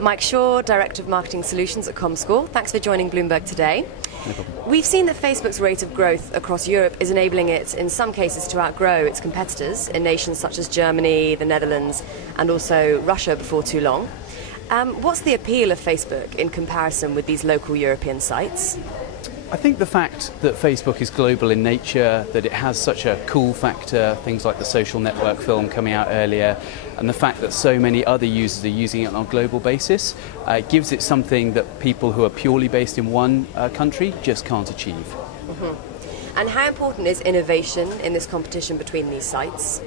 Mike Shaw, Director of Marketing Solutions at Comscore. Thanks for joining Bloomberg today. No problem. We've seen that Facebook's rate of growth across Europe is enabling it, in some cases, to outgrow its competitors in nations such as Germany, the Netherlands, and also Russia before too long. What's the appeal of Facebook in comparison with these local European sites? I think the fact that Facebook is global in nature, that it has such a cool factor, things like the social network film coming out earlier, and the fact that so many other users are using it on a global basis, gives it something that people who are purely based in one country just can't achieve. Mm-hmm. And how important is innovation in this competition between these sites?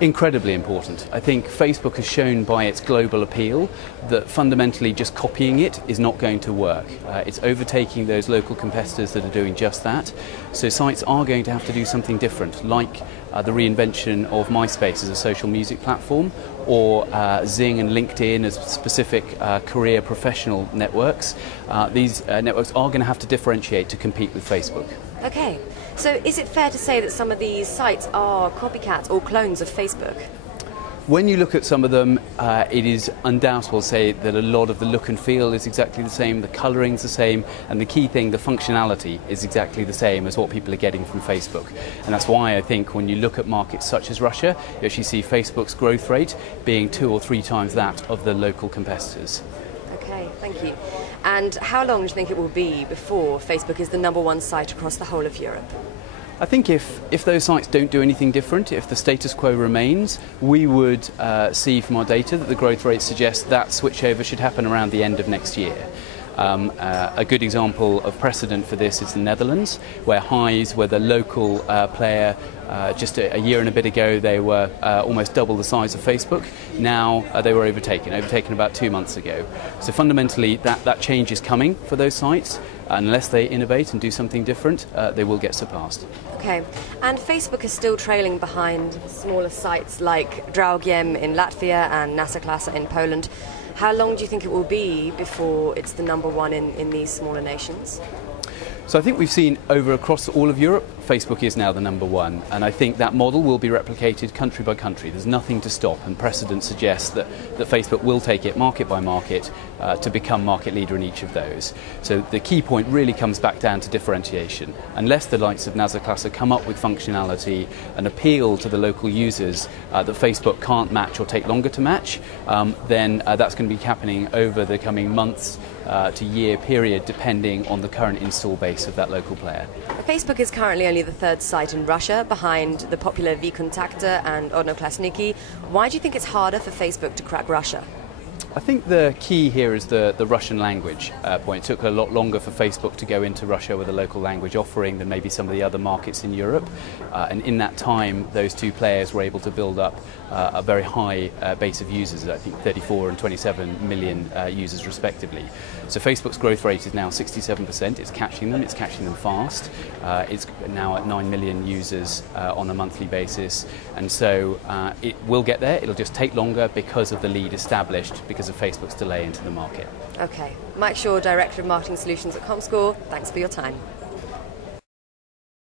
Incredibly important. I think Facebook has shown by its global appeal that fundamentally just copying it is not going to work. It's overtaking those local competitors that are doing just that. So sites are going to have to do something different, like the reinvention of MySpace as a social music platform, or Xing and LinkedIn as specific career professional networks. These networks are going to have to differentiate to compete with Facebook. Okay, so is it fair to say that some of these sites are copycats or clones of Facebook? When you look at some of them, it is undoubtable to say that a lot of the look and feel is exactly the same, the colouring's the same, and the key thing, the functionality, is exactly the same as what people are getting from Facebook. And that's why I think when you look at markets such as Russia, you actually see Facebook's growth rate being 2 or 3 times that of the local competitors. Okay, thank you. And how long do you think it will be before Facebook is the #1 site across the whole of Europe? I think if those sites don't do anything different, if the status quo remains, we would see from our data that the growth rate suggests that switchover should happen around the end of next year. A good example of precedent for this is the Netherlands, where Highs were the local player. Just a year and a bit ago, they were almost double the size of Facebook. Now they were overtaken about 2 months ago. So fundamentally, that change is coming for those sites. Unless they innovate and do something different, they will get surpassed. Okay, and Facebook is still trailing behind smaller sites like Draugiem in Latvia and Nasaklasa in Poland. How long do you think it will be before it's the #1 in these smaller nations? So I think we've seen across all of Europe, Facebook is now the #1, and I think that model will be replicated country by country. There's nothing to stop, and precedent suggests that Facebook will take it market by market to become market leader in each of those. So the key point really comes back down to differentiation. Unless the likes of Nasaklasa come up with functionality and appeal to the local users that Facebook can't match or take longer to match, then that's going to be happening over the coming months to year period, depending on the current install base of that local player. Facebook is currently only the 3rd site in Russia, behind the popular VKontakte and Odnoklassniki. Why do you think it's harder for Facebook to crack Russia? I think the key here is the Russian language point. It took a lot longer for Facebook to go into Russia with a local language offering than maybe some of the other markets in Europe. And in that time, those two players were able to build up a very high base of users, I think 34 and 27 million users respectively. So Facebook's growth rate is now 67%. It's catching them fast. It's now at 9 million users on a monthly basis. And so it will get there. It'll just take longer because of the lead established, because of Facebook's delay into the market. Okay. Mike Shaw, Director of Marketing Solutions at Comscore, thanks for your time.